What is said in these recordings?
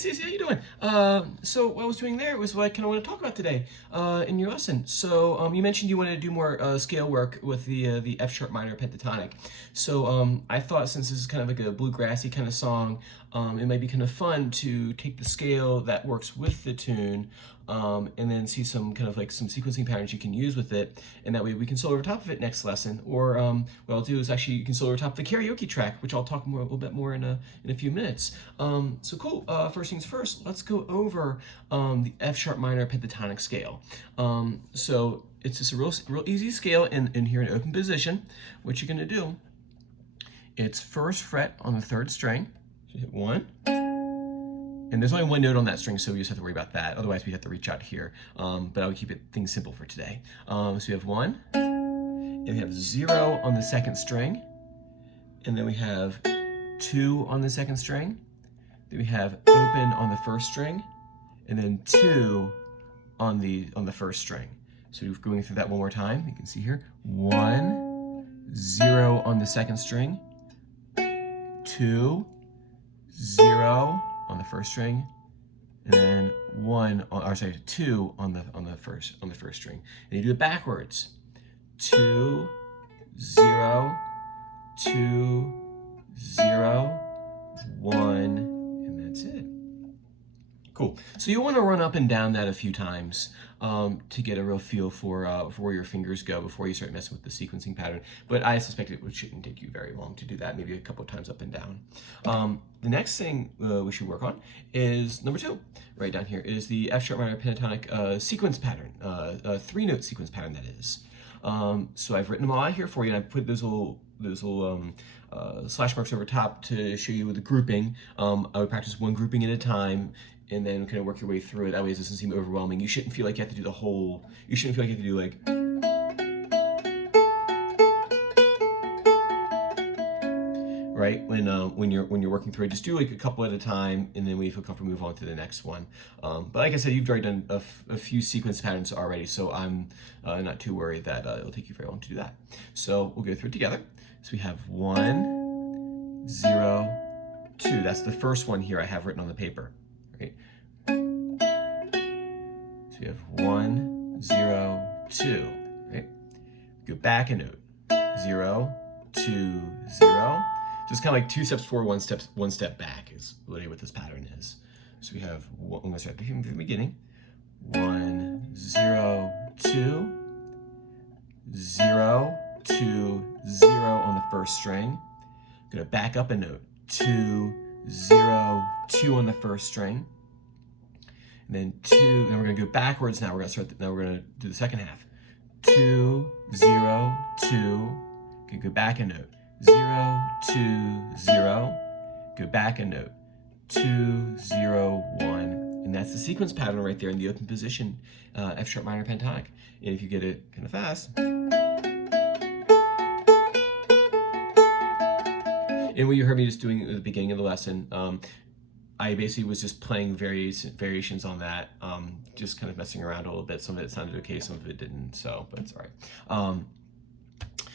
Stacey, how you doing? So what I was doing there was what I kind of want to talk about today in your lesson. So you mentioned you wanted to do more scale work with the F sharp minor pentatonic. So I thought since this is kind of like a bluegrassy kind of song, it might be kind of fun to take the scale that works with the tune and then see some kind of like some sequencing patterns you can use with it, and that way we can solo over top of it next lesson. Or what I'll do is actually you can solo over top of the karaoke track, which I'll talk more a little bit more in a few minutes. So cool. First things first, let's go over the F sharp minor pentatonic scale. So it's just a real easy scale in here in open position. What you're gonna do, it's first fret on the third string. So you hit 1. And there's only one note on that string, so we just have to worry about that. Otherwise, we have to reach out here. But I would keep things simple for today. So we have 1, and we have 0 on the second string, and then we have 2 on the second string. Then we have open on the first string, and then 2 on the first string. So we're going through that one more time. You can see here 1, 0 on the second string, 2, 0 on the first string, and then 2 on the first string. And you do it backwards. 2, 0, 2, 0, 1, and that's it. Cool. So you want to run up and down that a few times to get a real feel for where your fingers go before you start messing with the sequencing pattern. But I suspect it shouldn't take you very long to do that, maybe a couple of times up and down. The next thing we should work on is number 2, right down here, is the F sharp minor pentatonic sequence pattern, a 3-note sequence pattern that is. So I've written them all out here for you, and I put those little slash marks over top to show you the grouping. I would practice one grouping at a time, and then kind of work your way through it. That way it doesn't seem overwhelming. You shouldn't feel like you have to do the whole, you shouldn't feel like you have to do like, right? When you're working through it, just do like a couple at a time, and then when you feel comfortable, move on to the next one. But like I said, you've already done a few sequence patterns already, so I'm not too worried that it'll take you very long to do that. So we'll go through it together. So we have 1, 0, 2. That's the first one here I have written on the paper. Right? So you have 1, 0, 2, right? Go back a note. 0, 2, 0. So it's kind of like 2 steps forward, one step back is really what this pattern is. So we have, I'm going to start from the beginning. 1, 0, 2, 0, 2, 0 on the first string. I'm going to back up a note. 2, 0, 2 on the first string, and then 2. Then we're going to go backwards. Now we're going to now we're going to do the second half. 2, 0, 2. Okay, go back a note. 0, 2, 0. Go back a note. 2, 0, 1. And that's the sequence pattern right there in the open position, F sharp minor pentatonic. And if you get it kind of fast. And what you heard me just doing at the beginning of the lesson, I basically was just playing variations on that, just kind of messing around a little bit. Some of it sounded okay, some of it didn't, so, but it's all right.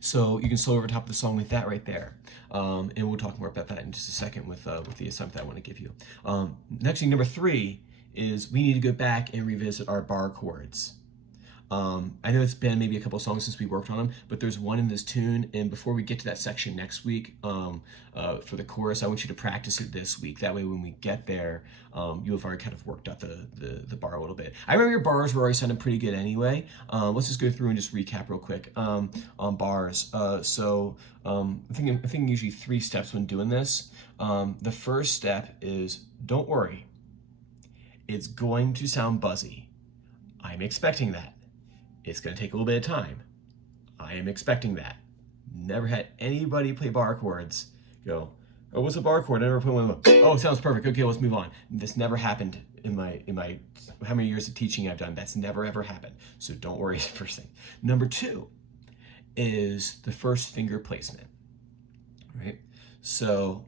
So you can solo over top of the song with that right there. And we'll talk more about that in just a second with the assignment that I want to give you. Next thing, number 3, is we need to go back and revisit our bar chords. I know it's been maybe a couple songs since we worked on them, but there's one in this tune, and before we get to that section next week for the chorus, I want you to practice it this week. That way when we get there, you'll have already kind of worked out the bar a little bit. I remember your bars were already sounding pretty good anyway. Let's just go through and just recap real quick on bars. I'm thinking usually 3 steps when doing this. The first step is, don't worry, it's going to sound buzzy. I'm expecting that. It's going to take a little bit of time. I am expecting that. Never had anybody play bar chords go, oh, what's a bar chord? I never put one. Oh, it sounds perfect. Okay, let's move on. This never happened in my how many years of teaching I've done. That's never ever happened. So don't worry. First thing. Number 2 is the first finger placement. Right. So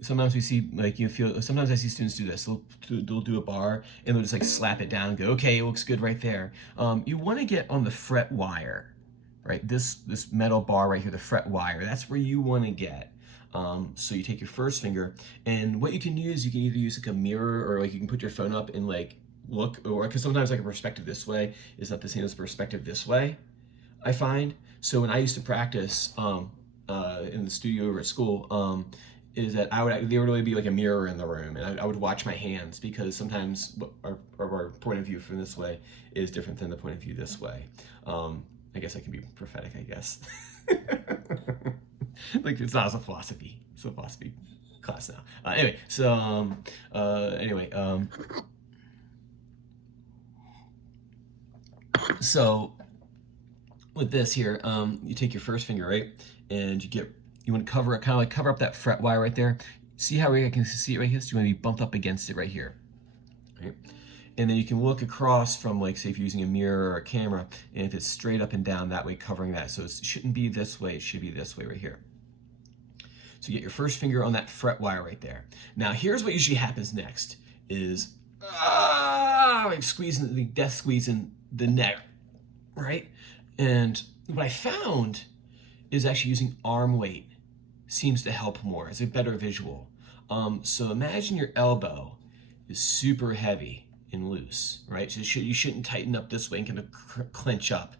sometimes we see, like, sometimes I see students do this. They'll do a bar and they'll just like slap it down and go, okay, it looks good right there. You want to get on the fret wire, right? This metal bar right here, the fret wire, that's where you want to get. So you take your first finger, and what you can either use like a mirror, or like you can put your phone up and like look, or because sometimes like a perspective this way is not the same as a perspective this way, I find. So when I used to practice in the studio or at school, is that there would really be like a mirror in the room, and I would watch my hands, because sometimes our point of view from this way is different than the point of view this way. I guess I can be prophetic, I guess. Like, it's not as a philosophy. It's a philosophy class now. Anyway, so so with this here, you take your first finger, right, and you want to kind of like cover up that fret wire right there. See how I can see it right here? So you want to be bumped up against it right here, right? And then you can look across from, like, say if you're using a mirror or a camera, and if it's straight up and down that way, covering that. So it shouldn't be this way, it should be this way right here. So you get your first finger on that fret wire right there. Now here's what usually happens next is, like squeezing, the death squeezing the neck, right? And what I found is actually using arm weight seems to help more. It's a better visual. So imagine your elbow is super heavy and loose, right? So you shouldn't tighten up this way and kind of clench up,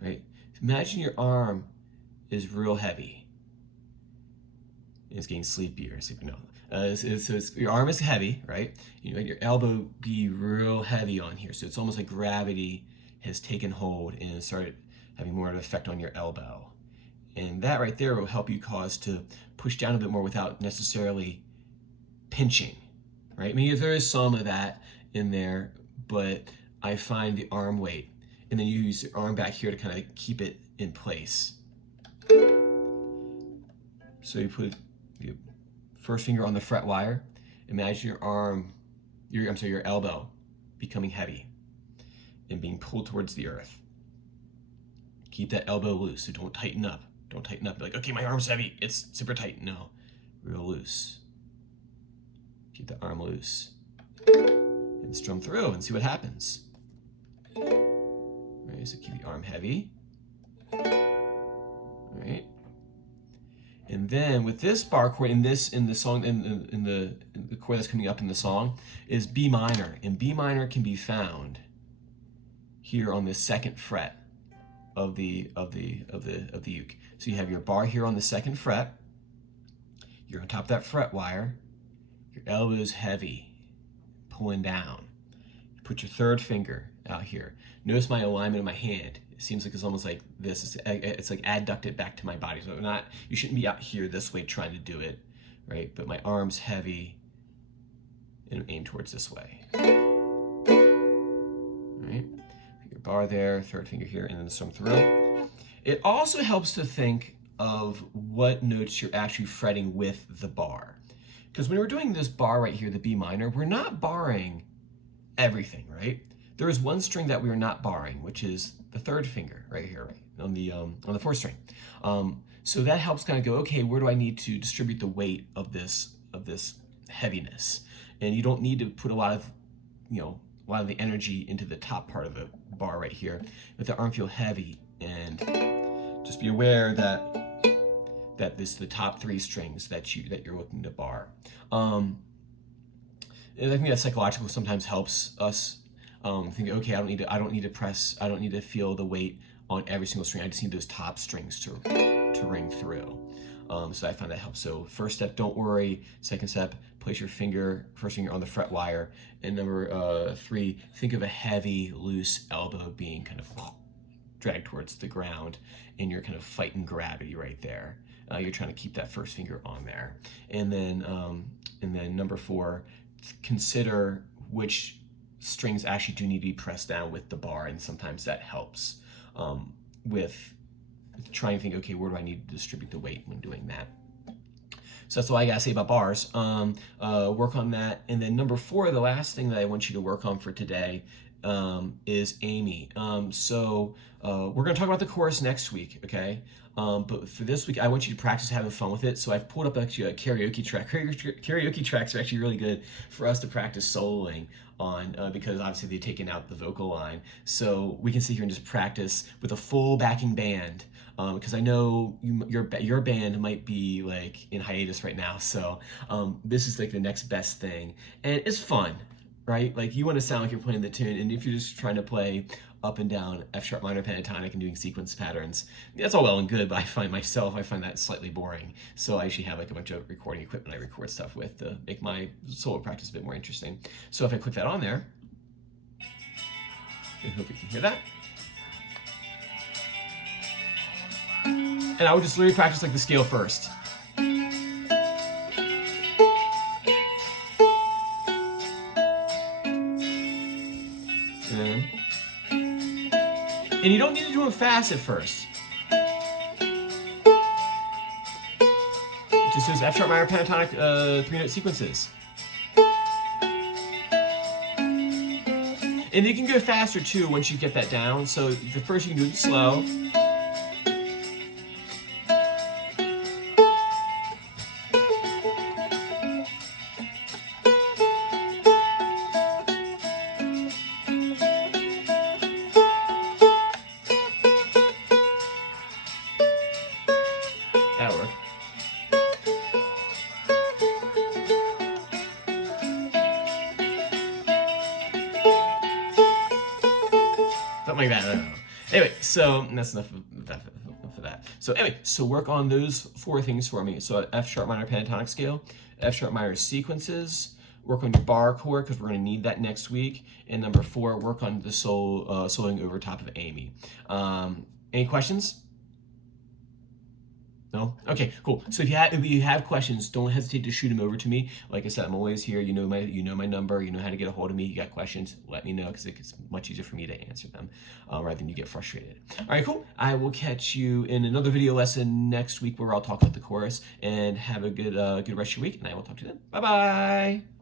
right? Imagine your arm is real heavy. It's getting sleepier. No. So your arm is heavy, right? You let your elbow be real heavy on here. So it's almost like gravity has taken hold and started having more of an effect on your elbow. And that right there will help you cause to push down a bit more without necessarily pinching, right? I mean, there is some of that in there, but I find the arm weight, and then you use your arm back here to kind of keep it in place. So you put your first finger on the fret wire. Imagine your elbow becoming heavy and being pulled towards the earth. Keep that elbow loose, so don't tighten up. Don't tighten up. Be like, okay, my arm's heavy, it's super tight. No, real loose. Keep the arm loose. And strum through and see what happens. Right, so keep the arm heavy. Right. And then with this bar chord in the song, in the chord that's coming up in the song, is B minor. And B minor can be found here on the second fret of the uke. So you have your bar here on the second fret. You're on top of that fret wire. Your elbow is heavy, pulling down. You put your third finger out here. Notice my alignment of my hand. It seems like it's almost like this. It's like adducted back to my body. So you shouldn't be out here this way trying to do it, right? But my arm's heavy and aim towards this way. Right? Your bar there, third finger here, and then strum through. It also helps to think of what notes you're actually fretting with the bar. Because when we're doing this bar right here, the B minor, we're not barring everything, right? There is one string that we are not barring, which is the third finger right here, right on the fourth string. So that helps kind of go, okay, where do I need to distribute the weight of this heaviness? And you don't need to put a lot of the energy into the top part of the bar right here. Let the arm feel heavy, and just be aware that this the top three strings that you're looking to bar. And I think that psychological sometimes helps us think, okay, I don't need to feel the weight on every single string. I just need those top strings to ring through. So I find that helps. So first step, don't worry. Second step, place your first finger on the fret wire. And number 3, think of a heavy, loose elbow being kind of dragged towards the ground, and you're kind of fighting gravity right there. You're trying to keep that first finger on there. And then number 4, consider which strings actually do need to be pressed down with the bar, and sometimes that helps with trying to think, okay, where do I need to distribute the weight when doing that? So that's all I gotta say about bars. Work on that. And then number 4, the last thing that I want you to work on for today is Amy. So we're going to talk about the chorus next week, okay? But for this week, I want you to practice having fun with it. So I've pulled up actually a karaoke track. Karaoke tracks are actually really good for us to practice soloing on because obviously they've taken out the vocal line. So we can sit here and just practice with a full backing band. Because I know your band might be like in hiatus right now. So this is like the next best thing. And it's fun, right? Like you want to sound like you're playing the tune. And if you're just trying to play up and down F sharp minor pentatonic and doing sequence patterns, that's all well and good, but I find that slightly boring. So I actually have like a bunch of recording equipment I record stuff with to make my solo practice a bit more interesting. So if I click that on there, I hope you can hear that. And I would just literally practice like the scale first. And you don't need to do them fast at first. It just says F sharp minor pentatonic 3-note sequences. And you can go faster too once you get that down. So the first you can do it slow. That'll work. Something like that, I don't know. Anyway, so that's enough of that. So anyway, so work on those 4 things for me. So F sharp minor pentatonic scale, F sharp minor sequences, work on your bar chord because we're going to need that next week, and number 4, work on the soloing over top of Amy. Any questions? No? Okay, cool. So if you have questions, don't hesitate to shoot them over to me. Like I said, I'm always here. You know my number. You know how to get a hold of me. You got questions, let me know because it's much easier for me to answer them rather than you get frustrated. All right, cool. I will catch you in another video lesson next week where I'll talk about the chorus, and have a good rest of your week, and I will talk to you then. Bye-bye.